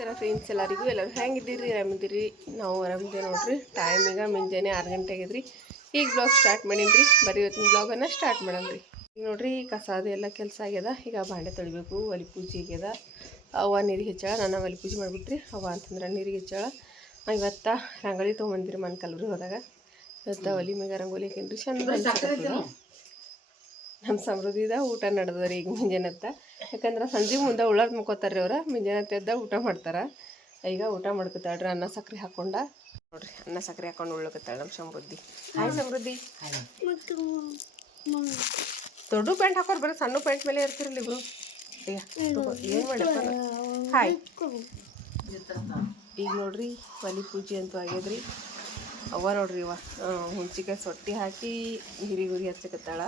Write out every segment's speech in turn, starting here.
ನಮಸ್ಕಾರ ಫ್ರೆಂಡ್ಸ್ ಎಲ್ಲರಿಗೂ ಹೆಂಗಿದ್ದೀರಿ ಆರಾಮಿದ್ದೀರಿ ನಾವು ಆರಾಮಿದ್ದೀವಿ ನೋಡ್ರಿ ಟೈಮ್ ಈಗ ಮುಂಜಾನೆ 6 ಗಂಟೆ ಆಗಿದ್ರಿ ಈಗ ಬ್ಲಾಗ್ ಸ್ಟಾರ್ಟ್ ಮಾಡೀನಿ ಬರೀ ಇವತ್ತಿನ ಬ್ಲಾಗನ್ನು ಸ್ಟಾರ್ಟ್ ಮಾಡಮ್ರಿ ಈಗ ನೋಡ್ರಿ ಕಸ ಅದೆಲ್ಲ ಕೆಲಸ ಆಗ್ಯದ ಈಗ ಭಾಂಡೆ ತೊಳಿಬೇಕು ಒಲಿ ಪೂಜೆ ಆಗ್ಯದ ಅವ್ವ ನೀರಿಗೆ ಹೆಚ್ಚಾಳ ನಾನು ಒಲಿ ಪೂಜೆ ಮಾಡಿಬಿಟ್ರಿ ಅವ್ವ ಅಂತಂದ್ರೆ ನೀರಿಗೆ ಹೆಚ್ಚಾಳ ಇವತ್ತು ರಂಗೋಲಿ ತೊಗೊಂಬಂದಿರಿ ಮನೆ ಕಲ್ಬರಿ ಹೋದಾಗ ಇವತ್ತು ಒಲಿ ಮ್ಯಾಗ ರಂಗೋಲಿ ಹಾಕೇನ್ರಿ ಚಂದ ನಮ್ಮ ಸಮೃದ್ಧಿದ ಊಟ ನಡೆದವ್ರಿ ಈಗ ಮುಂಜಾನೆತ್ತ ಯಾಕಂದ್ರೆ ಸಂಜೆ ಮುಂದೆ ಉಳ್ಳಾರ್ದು ಮುಕ್ಕೋತಾರೆ ಅವ್ರು ಮುಂಜಾನೆ ಎದ್ದ ಊಟ ಮಾಡ್ತಾರೆ ಈಗ ಊಟ ಮಾಡ್ಕೊತಾಳ್ರಿ ಅನ್ನ ಸಕ್ರೆ ಹಾಕೊಂಡ ನೋಡ್ರಿ ಅನ್ನ ಸಕ್ರೆ ಹಾಕೊಂಡು ಉಳ್ಳಕತ್ತಾಳೆ ನಮ್ಮ ಸಮೃದ್ಧಿ ಹಾಯ್ ಸಮೃದ್ಧಿ ದೊಡ್ಡ ಪ್ಯಾಂಟ್ ಹಾಕೋರು ಬರೀ ಸಣ್ಣ ಪ್ಯಾಂಟ್ ಮೇಲೆ ಇರ್ತಿರಲ್ಲ ಇಬ್ರು ಏನು ಮಾಡಪ್ಪ ಹಾಯ್ ಈಗ ನೋಡ್ರಿ ಒಲಿ ಪೂಜೆ ಅಂತೂ ಆಗ್ಯದ್ರಿ ಅವ್ವ ನೋಡ್ರಿ ಇವ ಹುಂಚಿಕಾಯಿ ಸೊಟ್ಟಿ ಹಾಕಿ ಹಿರಿಗೆ ಉರಿ ಹಚ್ಚಕತ್ತಾಳ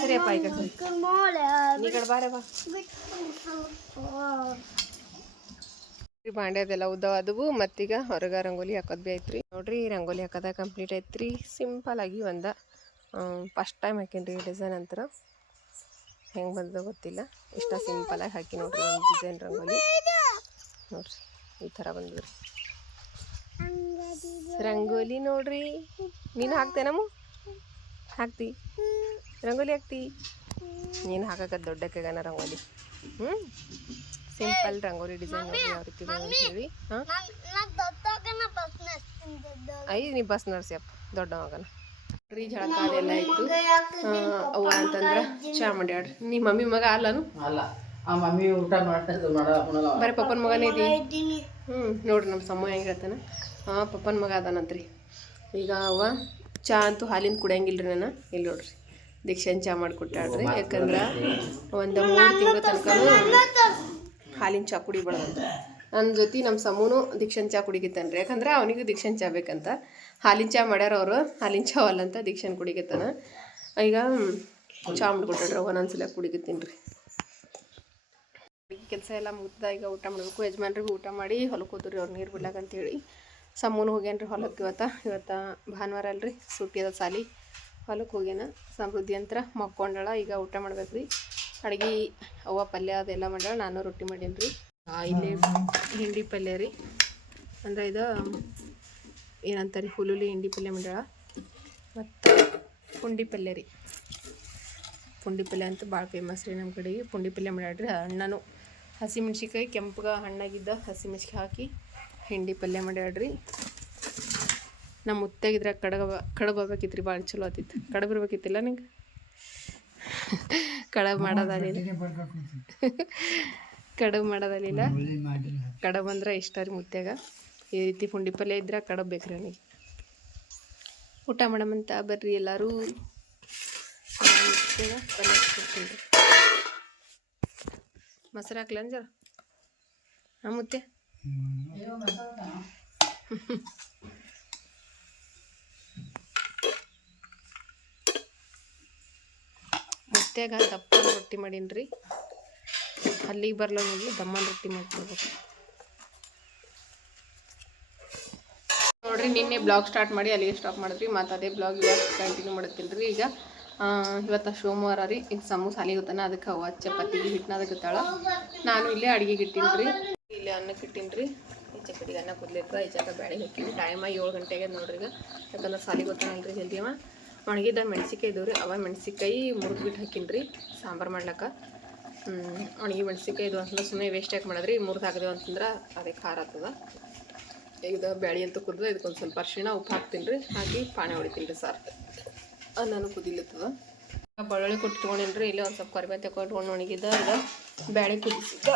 ಸರಿಯಪ್ಪ ಈ ಕಡೆ ಈ ಕಡೆ ಬಾರೆ ಬಾ ಬಾಂಡೆ ಅದೆಲ್ಲ ಉದ್ದವಾದವು ಮತ್ತೀಗ ಹೊರಗೆ ರಂಗೋಲಿ ಹಾಕೋದು ಭೀ ಐತ್ರಿ ನೋಡ್ರಿ ರಂಗೋಲಿ ಹಾಕೋದ ಕಂಪ್ಲೀಟ್ ಐತ್ರಿ ಸಿಂಪಲ್ ಆಗಿ ಫಸ್ಟ್ ಟೈಮ್ ಹಾಕೇನ್ರಿ ಡಿಸೈನ್ ಅಂತರ ಹೆಂಗೆ ಬಂದ ಗೊತ್ತಿಲ್ಲ ಇಷ್ಟ ಸಿಂಪಲಾಗಿ ಹಾಕಿ ನೋಡ್ರಿ ಒಂದು ಡಿಸೈನ್ ರಂಗೋಲಿ ನೋಡ್ರಿ ಈ ಥರ ಬಂದ್ರಿ ರಂಗೋಲಿ ನೋಡ್ರಿ ನೀನು ಹಾಕ್ತೇನಮ್ಮ ಹಾಕ್ತಿ ರಂಗೋಲಿ ಹಾಕ್ತಿ ನೀನು ಹಾಕಕ್ಕೆ ದೊಡ್ಡಕ್ಕೆಗನ ರಂಗೋಲಿ ಸಿಂಪಲ್ ರಂಗೋಲಿ ಡಿಸೈನ್ ನೋಡ್ರಿ ಯಾವ ರೀತಿ ಹೇಳಿ ಹಾಂ ನೀ ಬಸ್ ನಡ್ಸಿಯಪ್ಪ ದೊಡ್ಡ ಮಗನ ರೀ ಜಳಕ ಅದೆಲ್ಲ ಆಯ್ತು ಅವ್ವ ಅಂತಂದ್ರೆ ಚಾ ಮಾಡ್ಯಾಡ್ರಿ ನಿಮ್ಮ ಮಮ್ಮಿ ಮಗ ಅಲ್ಲನು ಅಲ್ಲ ಮಮ್ಮಿ ಊಟ ಬರೀ ಪಪ್ಪನ ಮಗನೇ ಇದಿ ನೋಡ್ರಿ ನಮ್ಮ ಸಮ್ಮ ಹೆಂಗೆ ಹೇಳ್ತಾನೆ ಪಪ್ಪನ ಮಗ ಅದಾನಂತ್ರಿ ಈಗ ಅವ್ವ ಚಾ ಅಂತೂ ಹಾಲಿನ ಕುಡಿಯಂಗಿಲ್ರಿ ನಾನು ಇಲ್ಲಿ ನೋಡ್ರಿ ದೀಕ್ಷಾನ್ ಚಾ ಮಾಡಿಕೊಟ್ಟಾಡ್ರಿ ಯಾಕಂದ್ರೆ ಒಂದು 3 ತಿಂಗಳ ತನಕ ಹಾಲಿನ ಚಾ ಕುಡಿಬಾರ್ದಂತ ನನ್ನ ಜೊತೆ ನಮ್ಮ ಸಮ್ಮೂನು ದೀಕ್ಷಾನ್ ಚಾ ಕುಡಿಗಿತ್ತಾನ್ರಿ ಯಾಕಂದ್ರೆ ಅವನಿಗೂ ದೀಕ್ಷಾನ್ ಚಾ ಬೇಕಂತ ಹಾಲಿನ ಚಾ ಮಾಡ್ಯಾರ ಅವರು ಹಾಲಿನ ಚಾ ಅಲ್ಲಂತ ದೀಕ್ಷಾನ್ ಕುಡಿಗಿತ್ತಾನ ಈಗ ಚಾ ಮಾಡಿಕೊಟ್ಟಾಡ್ರಿ ಒಂದೊಂದ್ಸಲ ಕುಡಿಗಿತ್ತೀನಿ ರೀ ಕೆಲಸ ಎಲ್ಲ ಮುಗ್ದ ಈಗ ಊಟ ಮಾಡಬೇಕು ಯಜಮಾನ್ರಿಗೂ ಊಟ ಮಾಡಿ ಹೊಲಕ್ಕೆ ಹೋದ್ರಿ ಅವ್ರು ನೀರು ಬಿಡ್ಲಾಕಂತೇಳಿ ಸಮ್ಮೂನು ಹೋಗ್ಯಾನ್ರಿ ಹೊಲಕ್ಕೆ ಇವತ್ತು ಭಾನುವಾರ ಅಲ್ರಿ ಸುಟ್ಟಿ ಅದ ಸಾಲಿ ಹೊಲಕ್ಕೆ ಹೋಗ್ಯಾನ ಸಮೃದ್ಧಿ ಅಂತ ಮಕ್ಕೊಂಡಾಳ ಈಗ ಊಟ ಮಾಡ್ಬೇಕು ರೀ ಅಡುಗೆ ಅವ್ವ ಪಲ್ಯ ಅದೆಲ್ಲ ಮಾಡ್ಯಾಳ ನಾನು ರೊಟ್ಟಿ ಮಾಡೀನಿ ರೀ ಇಲ್ಲಿ ಹಿಂಡಿ ಪಲ್ಯ ರೀ ಅಂದ್ರೆ ಇದು ಏನಂತಾರೆ ಹುಳುಲಿ ಹಿಂಡಿ ಪಲ್ಯ ಮಾಡ್ಯಾಳ ಮತ್ತು ಪುಂಡಿ ಪಲ್ಯ ರೀ ಪುಂಡಿ ಪಲ್ಯ ಅಂತೂ ಭಾಳ ಫೇಮಸ್ ರೀ ನಮ್ಮ ಕಡೆಗೆ ಪುಂಡಿ ಪಲ್ಯ ಮಾಡ್ಯಾಳ್ರಿ ಹಣ್ಣು ಹಸಿಮೆಣ್ಸಿಕಾಯಿ ಕೆಂಪಗೆ ಹಣ್ಣಾಗಿದ್ದ ಹಸಿಮೆಣ್ಸಿಕಾಯಿ ಹಾಕಿ ಹಿಂಡಿ ಪಲ್ಯ ಮಾಡ್ಯಾಡ್ರಿ ನಮ್ಮ ಮುತ್ತಾಗಿದ್ರೆ ಕಡಬ ಬರ್ಬೇಕಿತ್ತು ರೀ ಭಾಳ ಚಲೋ ಆತಿತ್ತು ಕಡಬ ಇರ್ಬೇಕಿತ್ತಿಲ್ಲ ನಿಂಗೆ ಕಡಬ ಮಾಡೋದಲ್ಲಿಲ್ಲ ಕಡಬ ಮಾಡೋದಲ್ಲಿಲ್ಲ ಕಡಬ ಅಂದ್ರೆ ಇಷ್ಟ ರೀ ಮುತ್ಯಾಗ ಈ ರೀತಿ ಪುಂಡಿ ಪಲ್ಯ ಇದ್ರೆ ಕಡಬ ಬೇಕ್ರಿ ನನಗೆ ಊಟ ಮಾಡಮಂತ ಬರ್ರಿ ಎಲ್ಲರೂ ಮುತ್ಯಾಗ ಪಲ್ಯ ಕೊಡ್ತೀನಿ ರೀ ಮೊಸರು ಹಾಕ್ಲ ಅಂಜರ ಹಾಂ ಮುತ್ತೆ ಮುತ್ಯಾಗ ದಪ್ಪನ ರೊಟ್ಟಿ ಮಾಡೀನಿ ರೀ ಅಲ್ಲಿಗೆ ಬರ್ಲ ಹೋಗಿ ದಮ್ಮನ ರೊಟ್ಟಿ ಮಾಡ್ಕೊಡ್ಬೇಕು ನೋಡ್ರಿ ನಿನ್ನೆ ಬ್ಲಾಗ್ ಸ್ಟಾರ್ಟ್ ಮಾಡಿ ಅಲ್ಲಿಗೆ ಸ್ಟಾಪ್ ಮಾಡಿದ್ರಿ ಮತ್ತು ಅದೇ ಬ್ಲಾಗ್ ಇವಾಗ ಕಂಟಿನ್ಯೂ ಮಾಡತ್ತೀನಿ ರೀ ಈಗ ಇವತ್ತು ಸೋಮವಾರ ರೀ ಈಗ ಸಮೂಸ ಸಾಲಿಗೆ ಹೋಗ್ತಾನೆ ಅದಕ್ಕೆ ಅವ್ವ ಚಪಾತಿಗೆ ಹಿಟ್ಟನ ಅದಕ್ಕತ್ತಾಳ ನಾನು ಇಲ್ಲೇ ಅಡುಗೆಗೆ ಇಟ್ಟೀನಿ ರೀ ಇಲ್ಲೇ ಅನ್ನಕ್ಕೆ ಇಟ್ಟೀನಿ ರೀ ಈಚೆ ಕಡೆಗೆ ಅನ್ನ ಕುದ್ಲಿಕ್ಕೆ ಈಚೆಕ ಬ್ಯಾಳೆ ಹಾಕೀನಿ ಟೈಮ 7 ಗಂಟೆಗೆ ನೋಡ್ರಿ ಈಗ ಯಾಕಂದ್ರೆ ಸಾಲಿಗೆ ಹೋಗ್ತಾನಲ್ರಿ ಜಲ್ದಿ ಅವ ಒಣಗಿದ ಮೆಣಸಿಕಾಯಿ ಇದ್ದವು ರೀ ಅವ ಮೆಣಸಿಕಾಯಿ ಮುರಿದ್ಬಿಟ್ಟು ಹಾಕೀನಿ ರೀ ಸಾಂಬಾರು ಮಾಡ್ಲಿಕ್ಕೆ ಒಣಗಿ ಮೆಣಸಿಕಾಯಿ ಇದು ಅಂತಂದ್ರೆ ಸುಮ್ಮನೆ ವೇಸ್ಟ್ ಯಾಕೆ ಮಾಡಿದ್ರಿ ಮುರಿದು ಹಾಕಿದೆವು ಅಂತಂದ್ರೆ ಅದೇ ಖಾರ ಆಗ್ತದ ಈಗ ಬ್ಯಾಳೆ ಅಂತೂ ಕುದ್ರೆ ಇದಕ್ಕೊಂದು ಸ್ವಲ್ಪ ಅರಿಶಿಣ ಉಪ್ಪು ಹಾಕ್ತೀನಿ ರೀ ಹಾಕಿ ಪಾಣೆ ಹೊಡಿತೀನಿ ರೀ ಸಾರು ಅನ್ನನೂ ಕುದಿಲತ್ತದ ಬೆಳ್ಳುಳ್ಳಿ ಕೊಟ್ಟು ತೊಗೊಂಡೇನಿ ರೀ ಇಲ್ಲೇ ಒಂದು ಸ್ವಲ್ಪ ಕರಿಬೇವು ತಗೊಂಡು ಒಣಗಿದ್ದ ಈಗ ಬ್ಯಾಳೆ ಕುದಿಸಿದ್ದ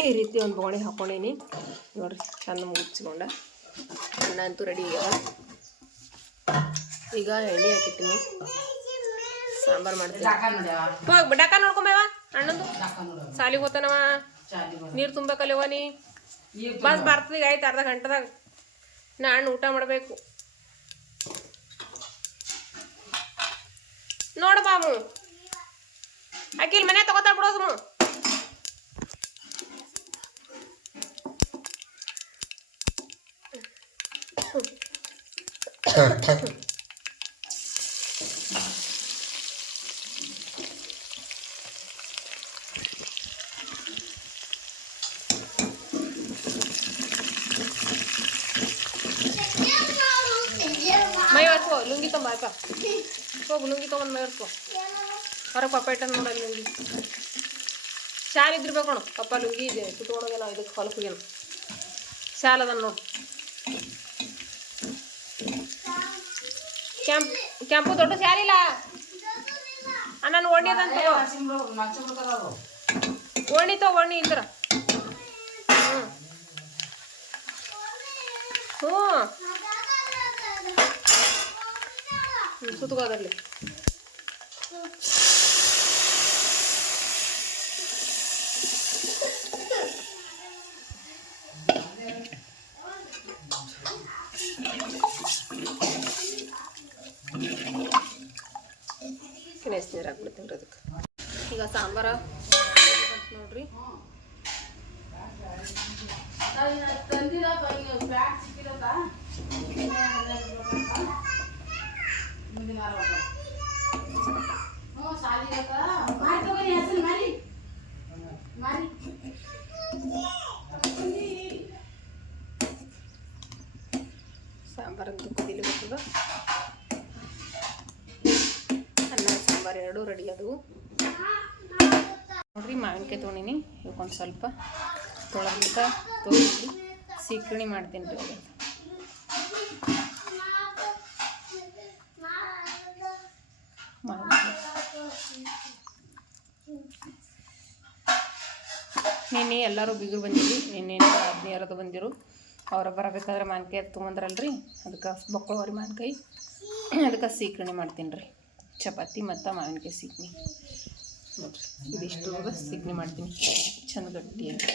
ಈ ರೀತಿ ಒಂದು ಬೋಣಿ ಹಾಕ್ಕೊಂಡೀನಿ ನೋಡಿರಿ ಚೆಂದ ಮುಗಿಸ್ಕೊಂಡ ಅನ್ನ ಅಂತೂ ರೆಡಿ ಆಗ್ಯದ ಈಗ ಎಣ್ಣೆ ಹಾಕಿಟ್ಟಿನಿ ಸಾಂಬಾರು ಮಾಡ್ತೀನಿ ಹೋಗಿ ಡಾಕ ನೋಡ್ಕೊಂಬೇವ ಅಣ್ಣಂದು ಸಾಲಿಗೆ ಹೋಗ್ತಾನವ ನೀರು ತುಂಬಬೇಕಲ್ಲವ ನೀ ಬಸ್ ಬರ್ತದೀಗ ಆಯ್ತು ಅರ್ಧ ಗಂಟೆದಾಗ ನಾನು ಊಟ ಮಾಡಬೇಕು ನೋಡ ಬಾಮು ಆಕಿಲ್ ಮನೆ ತಗೋತಾ ಬಿಡೋದು ಲುಂಗಿ ತೊಂಬಾಕ ಹೋಗು ಲುಂಗಿ ತೊಗೊಂಡು ಮೇರ್ಕೊ ಹೊರಗೆ ಪಪ್ಪ ಇಟ್ಟನ್ನು ನೋಡಲ್ಲಿ ಲುಂಗಿ ಶಾಲೆ ಇದ್ದಿರ್ಬೇಕು ನೋಡು ಪಪ್ಪ ಲುಂಗಿ ಇದೆ ಕುತ್ಕೊಂಡೋಗೇನೋ ಇದಕ್ಕೆ ಹೊಲಕ್ಕೇನೋ ಶಾಲೆ ಅದನ್ನು ನೋಡು ಕೆಂಪು ದೊಡ್ಡ ಶಾಲಿಲ್ಲ ನಾನು ಓಣಿ ಅದಂತ ಓಣಿ ಓಣಿ ಇದ್ರ ಸುತ್ತಗೋದ್ರಲ್ಲಿ ನೀರು ಹಾಕ್ಬಿಡ್ತೀನಿ ರೀ ಅದಕ್ಕೆ ಈಗ ಸಾಂಬಾರ ನೋಡ್ರಿ ಸಾಂಬಾರಂತೂ ಕುದಿಲಿ ಬರ್ತದ ಅನ್ನ ಸಾಂಬಾರು ಎರಡು ರೆಡಿ ಅದವು ನೋಡ್ರಿ ಮಾವಿನಕಾಯಿ ತೊಗೊಂಡಿನಿ ಇವಕ್ಕೊಂದು ಸ್ವಲ್ಪ ತೊಳೆದ್ಬಿಟ್ಟ ತೊಗೊಂಡು ಸೀಕರಣಿ ಮಾಡ್ತೀನಿ ರೀ ನಿನ್ನೆ ಎಲ್ಲರೂ ಬಿಗುರು ಬಂದಿರಿ ನಿನ್ನೆ ಆದ್ಮೀಯರದು ಬಂದಿರು ಅವ್ರ ಬರಬೇಕಾದ್ರೆ ಮಾವಿನಕಾಯಿ ತೊಗೊಂಡ್ರಲ್ರಿ ಅದಕ್ಕೆ ಬೊಕ್ಕಳವರಿ ಮಾವಿನಕಾಯಿ ಅದಕ್ಕೆ ಸೀಕರಣಿ ಮಾಡ್ತೀನಿ ರೀ ಚಪಾತಿ ಮತ್ತು ಮಾವಿನಕಾಯಿ ಸೀಕರಣಿ ನೋಡ್ರಿ ಇದಿಷ್ಟು ಸೀಕರಣಿ ಮಾಡ್ತೀನಿ ಚಂದ ಗಟ್ಟಿಯಾಗಿ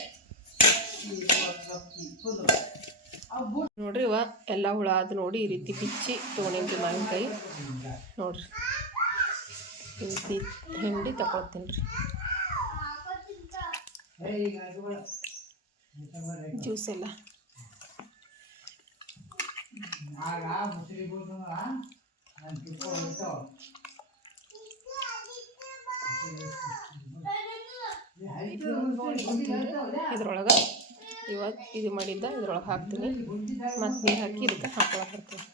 ನೋಡ್ರಿ ಇವ ಎಲ್ಲ ಹುಳ ಅದು ನೋಡಿ ಈ ರೀತಿ ಬಿಚ್ಚಿ ತೊಗೊಂಡಿನ್ರಿ ಮಾವಿನಕಾಯಿ ನೋಡ್ರಿ ಈ ರೀತಿ ಹಿಂಡಿ ತಗೊಳ್ತೀನಿ ರೀ ಜ್ಯೂಸ್ ಎಲ್ಲ ಇದ್ರೊಳಗೆ ಇವತ್ತು ಇದು ಮಾಡಿದ್ದ ಇದ್ರೊಳಗೆ ಹಾಕ್ತೀನಿ ಮತ್ತು ನೀರು ಹಾಕಿ ಇದಕ್ಕೆ ಹಾಕೊಳಕ್ಕೆ ಬರ್ತೀನಿ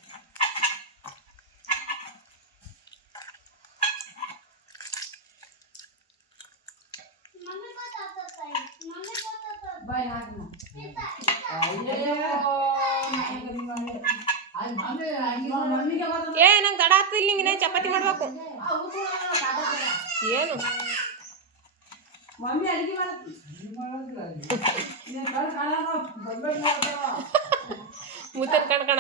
ಏ ನಂಗೆ ತಡ ಆಗ್ತಿಲ್ಲ ಹಿಂಗೆ ಚಪಾತಿ ಮಾಡ್ಬೇಕು ಏನು ಮುತ್ತನ್ ಕಣ್ಕಣ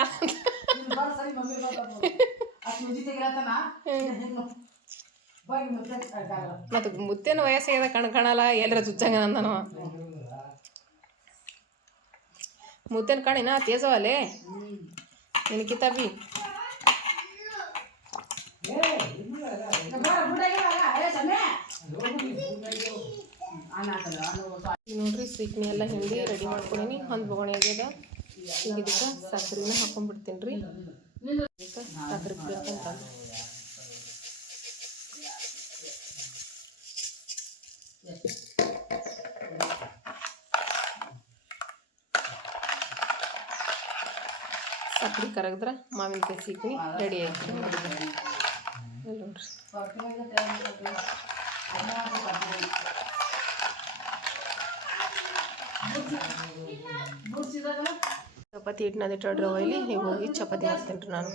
ಮತ್ತು ಮುತ್ತೇನ ವಯಸ್ಸಾಗ್ಯದ ಕಣ್ಕಣಲ್ಲ ಎಲ್ಲರ ಚುಚ್ಚಂಗ ಅಂದನವ ಮುತ್ತೇನ ಕಣಿನ ತೇಜವಲ್ಲೇ ನಿನ್ನ ಕಿತಾಬಿ ನೋಡ್ರಿ ಸೀಕಣಿ ಎಲ್ಲ ಹಿಂಡಿ ರೆಡಿ ಮಾಡ್ಕೊಂಡೀನಿ ಒಂದು ಬೊಗಣೆ ಆಗ್ಯದ ಈಗ ಇದಕ್ಕೆ ಸಕ್ಕರೆನ ಹಾಕೊಂಡ್ಬಿಡ್ತೀನಿ ರೀ ಸಕ್ಕರೆ ಬೇಕಂತ ಸಕ್ಕರೆ ಕರಗಿದ್ರೆ ಮಾವಿನಕಾಯಿ ಸೀಕಣಿ ರೆಡಿ ಆಯ್ತು ನೋಡ್ರಿ ಚಪಾತಿ ಹಿಟ್ಟು ನಾದಿಟ್ಟು ಒಯ್ಲಿ ನೀವು ಹೋಗಿ ಚಪಾತಿ ಮಾಡ್ತೀನಿ ರೀ ನಾನು